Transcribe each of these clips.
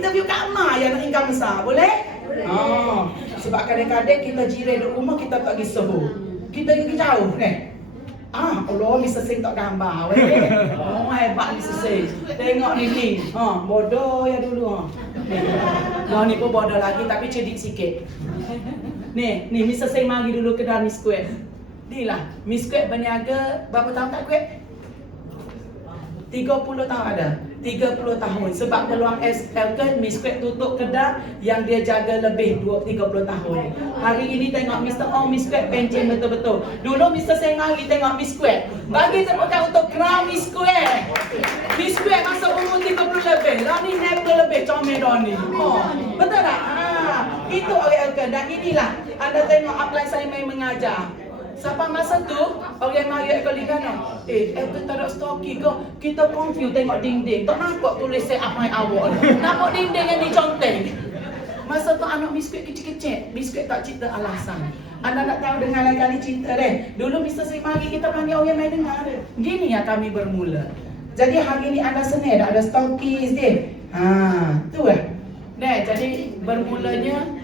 interview Kak Ma yang nak income besar, boleh? Sebab kadang-kadang kita jiran duduk rumah kita tak pergi Soho. Kita pergi jauh ni. Allah, Mr. Singh tak gambar weh. Hebat Mr. Singh. Tengok ni. Bodoh ya dulu ni pun bodoh lagi tapi cerdik sikit. Ni Mr. Singh mari dulu ke dalam Miss Square. Ni lah, Miss Square berniaga berapa tahun tak Square? 30 tahun ada. 30 tahun. Sebab peluang Elkan, Miss Square tutup kedai yang dia jaga lebih 30 tahun. Hari ini tengok Mr. Ong Miss Square pencen betul-betul. Dulu Mr. Singh mari tengok Miss Square. Bagi tepukan untuk Crown Miss Square. Miss Square masa umur 30 lebih. Rani never lebih comel Rani. Betul tak? Itu orang Elkan. Dan inilah anda tengok upline saya main mengajar. Sampai masa tu, orang mari ekor ligana. Elkan tak ada stoki ke? Kita confuse tengok dinding. Tak nampak tulis saya apa yang awak. Nampak dinding yang diconteng. Masa tu anak Miss Square kecil-kecil. Miss Square tak cerita alasan. Anda nak tahu dengan lain kali cerita deh. Dulu Mr. Singh mari kita panggil orang main dengar. Gini ya kami bermula. Jadi hari ni anda senang ada stokis dia. Tu lah. Jadi bermulanya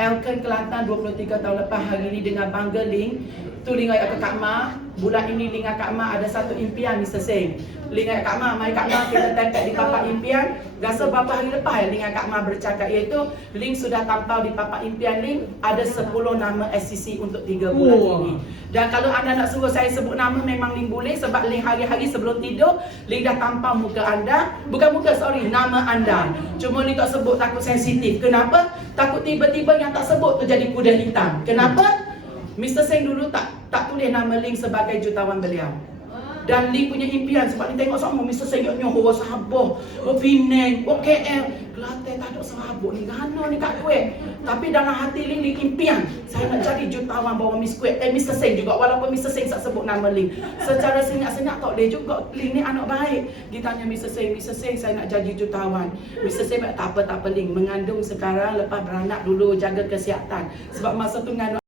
Elkan Kelantan 23 tahun lepas hari ini dengan bangga Ling. Tu Ling ayat ke Kak Ma. Bulan ini Ling Kak Ma ada satu impian Mr. Singh. Ling ayat Kak Ma, mari Kak Ma kita tempel di papak impian. Rasa berapa hari lepas ya Ling Kak Ma bercakap iaitu Ling sudah tampau di papak impian Ling ada 10 nama SCC untuk 3 bulan ini. Dan kalau anda nak suruh saya sebut nama memang Ling boleh sebab Ling hari-hari sebelum tidur Ling dah tampau muka anda. Nama anda. Cuma Ling tak sebut takut sensitif. Kenapa? Takut tiba-tiba yang tak sebut tu jadi kuda hitam. Kenapa? Mr. Singh dulu tak tulis nama Ling sebagai jutawan beliau. Dan Ling punya impian sebab ni tengok semua Mr. Singh nyoh Sabah, Penang, KL, Kelantan tak ada serabut ni. Gana ni kat kuih. Tapi dalam hati Ling impian saya nak jadi jutawan bawa Miss Kuih. Mr. Singh juga walaupun Mr. Singh tak sebut nama Ling. Secara senyap-senyap tak boleh juga. Ling ni anak baik. Dia tanya Mr. Singh saya nak jadi jutawan. Mr. Singh tak apa Ling. Mengandung sekarang lepas beranak dulu jaga kesihatan. Sebab masa tu ngandung